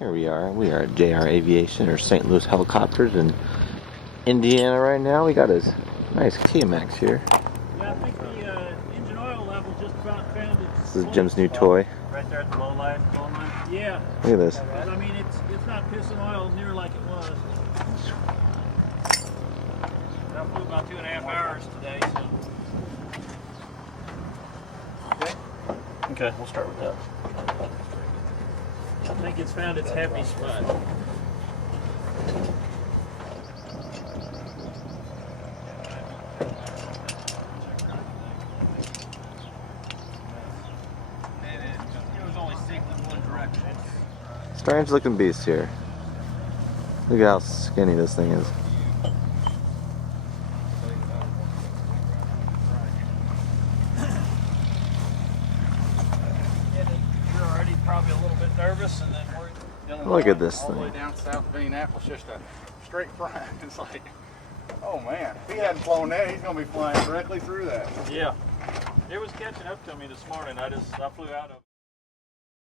Here we are. We are at JR Aviation or St. Louis Helicopters in Indiana right now. We got his nice KMAX here. Yeah, I think the engine oil level just about found its. This is Jim's new toy. Right there at the low line. Yeah. Look at this. I mean, it's not pissing oil near like it was. I flew about 2.5 hours today, so. Okay, we'll start with that. I think it's found its happy spot. It was only synced in one direction. Strange looking beast here. Look at how skinny this thing is. You're already probably a little bit nervous, and then Look at this all the way thing. down south of Indianapolis, just a straight front. It's like, oh man, if he hadn't flown that, he's gonna be flying directly through that. Yeah. It was catching up to me this morning. I flew out of